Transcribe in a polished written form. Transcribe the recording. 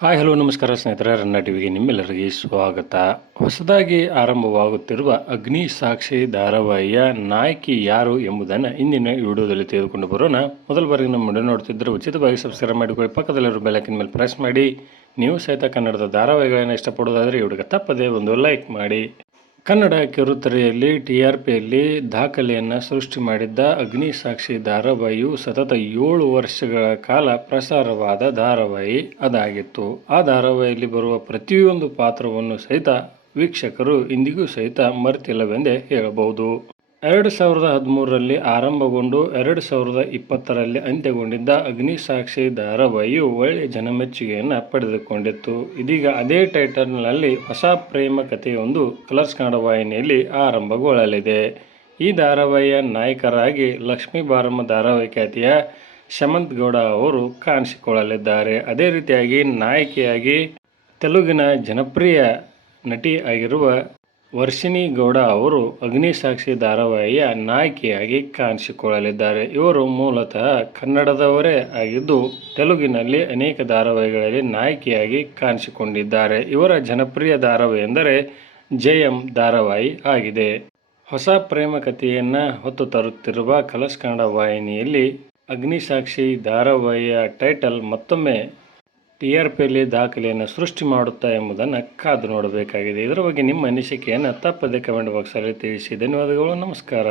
Hi hello ನಮಸ್ಕಾರ ಸ್ನೇಹಿತರೆ, ರನ್ನ ಟಿವಿಗೆ ನಿಮ್ಮೆಲ್ಲರಿಗೆ ಸ್ವಾಗತ. ಹೊಸದಾಗಿ ಆರಂಭವಾಗುತ್ತಿರುವ ಅಗ್ನಿ ಸಾಕ್ಷಿ ಧಾರಾವಾಹಿಯ ನಾಯಕಿ ಯಾರು ಎಂಬುದನ್ನು ಇಂದಿನ ವಿಡಿಯೋದಲ್ಲಿ ತೆಗೆದುಕೊಂಡು ಬರೋಣ. ಮೊದಲ ಬಾರಿಗೆ ನಮ್ಮ ವಿಡಿಯೋ ನೋಡ್ತಿದ್ದರೆ ಉಚಿತವಾಗಿ ಸಬ್ಸ್ಕ್ರೈಬ್ ಮಾಡಿಕೊಳ್ಳಿ, ಪಕ್ಕದಲ್ಲಿರೋ ಬೆಲ್ ಐಕಾನ್ ಮೇಲೆ ಪ್ರೆಸ್ ಮಾಡಿ. ನೀವು ಸಹಿತ ಕನ್ನಡದ ಧಾರಾವಾಹಿಗಳನ್ನು ಇಷ್ಟಪಡೋದಾದರೆ ಈ ವಿಡಿಯೋಗೆ ತಪ್ಪದೆ ಒಂದು ಲೈಕ್ ಮಾಡಿ. ಕನ್ನಡ ಕಿರುತೆರೆಯಲ್ಲಿ ಟಿಆರ್ಪಿಯಲ್ಲಿ ದಾಖಲೆಯನ್ನು ಸೃಷ್ಟಿ ಮಾಡಿದ್ದ ಅಗ್ನಿ ಸಾಕ್ಷಿ ಧಾರಾವಾಹಿಯು ಸತತ 7 ವರ್ಷಗಳ ಕಾಲ ಪ್ರಸಾರವಾದ ಧಾರಾವಾಹಿ ಅದಾಗಿತ್ತು. ಆ ಧಾರಾವಾಹಿಯಲ್ಲಿ ಬರುವ ಪ್ರತಿಯೊಂದು ಪಾತ್ರವನ್ನು ಸಹಿತ ವೀಕ್ಷಕರು ಇಂದಿಗೂ ಸಹಿತ ಮರೆತಿಲ್ಲವೆಂದೇ ಹೇಳಬಹುದು. 2013ರಲ್ಲಿ ಆರಂಭಗೊಂಡು 2020ರಲ್ಲಿ ಅಂತ್ಯಗೊಂಡಿದ್ದ ಅಗ್ನಿ ಸಾಕ್ಷಿ ಧಾರಾವಾಹಿಯು ಒಳ್ಳೆಯ ಜನಮೆಚ್ಚುಗೆಯನ್ನು ಪಡೆದುಕೊಂಡಿತ್ತು. ಇದೀಗ ಅದೇ ಟೈಟಲ್ನಲ್ಲಿ ಹೊಸ ಪ್ರೇಮ ಕಥೆಯೊಂದು ಕಲರ್ಸ್ ಕನ್ನಡ ವಾಹಿನಿಯಲ್ಲಿ ಆರಂಭಗೊಳ್ಳಲಿದೆ. ಈ ಧಾರಾವಾಹಿಯ ನಾಯಕರಾಗಿ ಲಕ್ಷ್ಮೀ ಬಾರಮ್ಮ ಧಾರಾವಾಹಿ ಖ್ಯಾತಿಯ ಶಮಂತ್ ಗೌಡ ಅವರು ಕಾಣಿಸಿಕೊಳ್ಳಲಿದ್ದಾರೆ. ಅದೇ ರೀತಿಯಾಗಿ ನಾಯಕಿಯಾಗಿ ತೆಲುಗಿನ ಜನಪ್ರಿಯ ನಟಿ ಆಗಿರುವ ವರ್ಷಿಣಿ ಗೌಡ ಅವರು ಅಗ್ನಿ ಸಾಕ್ಷಿ ಧಾರಾವಾಹಿಯ ನಾಯಕಿಯಾಗಿ ಕಾಣಿಸಿಕೊಳ್ಳಲಿದ್ದಾರೆ. ಇವರು ಮೂಲತಃ ಕನ್ನಡದವರೇ ಆಗಿದ್ದು ತೆಲುಗಿನಲ್ಲಿ ಅನೇಕ ಧಾರಾವಾಹಿಗಳಲ್ಲಿ ನಾಯಕಿಯಾಗಿ ಕಾಣಿಸಿಕೊಂಡಿದ್ದಾರೆ. ಇವರ ಜನಪ್ರಿಯ ಧಾರಾವಾಹಿ ಎಂದರೆ ಜಯಂ ಧಾರಾವಾಹಿ ಆಗಿದೆ. ಹೊಸ ಪ್ರೇಮ ಕಥೆಯನ್ನು ಹೊತ್ತು ತರುತ್ತಿರುವ ಕಲರ್ಸ್ ಕನ್ನಡ ವಾಹಿನಿಯಲ್ಲಿ ಅಗ್ನಿ ಸಾಕ್ಷಿ ಧಾರಾವಾಹಿಯ ಟೈಟಲ್ ಮತ್ತೊಮ್ಮೆ ಟಿಆರ್ಪಿಯಲ್ಲಿ ದಾಖಲೆಯನ್ನು ಸೃಷ್ಟಿ ಮಾಡುತ್ತಾ ಎಂಬುದನ್ನು ಕಾದು ನೋಡಬೇಕಾಗಿದೆ. ಇದರ ಬಗ್ಗೆ ನಿಮ್ಮ ಅನಿಸಿಕೆಯನ್ನು ತಪ್ಪದೆ ಕಮೆಂಟ್ ಬಾಕ್ಸಲ್ಲಿ ತಿಳಿಸಿ. ಧನ್ಯವಾದಗಳು. ನಮಸ್ಕಾರ.